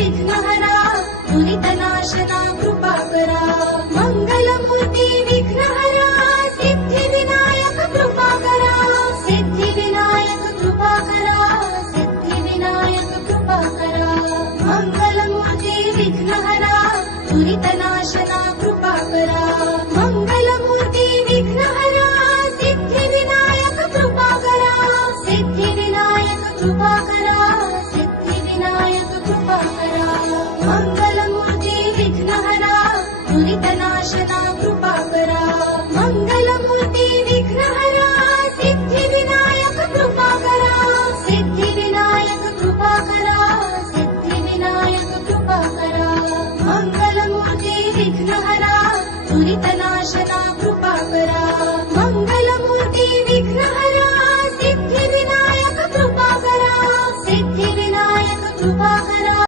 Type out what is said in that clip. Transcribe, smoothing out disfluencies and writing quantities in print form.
विघ्नहरा दुरितनाशना कृपाकरा मंगलमूर्ति विघ्नहरा Siddhivinayak कृपाकरा Siddhivinayak कृपाकरा Siddhivinayak कृपाकरा मंगलमूर्ति विघ्नहरा दुरितनाशना कृपाकरा मंगलमूर्ति विघ्नहरा Siddhivinayak कृपाकरा Siddhivinayak कृपाकरा Siddhivinayak कृपाकरा मंगलमूर्ति विघ्नहरा दुरितनाशना कृपाकरा मंगलमूर्ति विघ्नहरा Siddhivinayak कृपाकरा Siddhivinayak कृपाकरा Siddhivinayak कृपाकरा मंगलमूर्ति विघ्नहरा दुरितनाशना कृपाकरा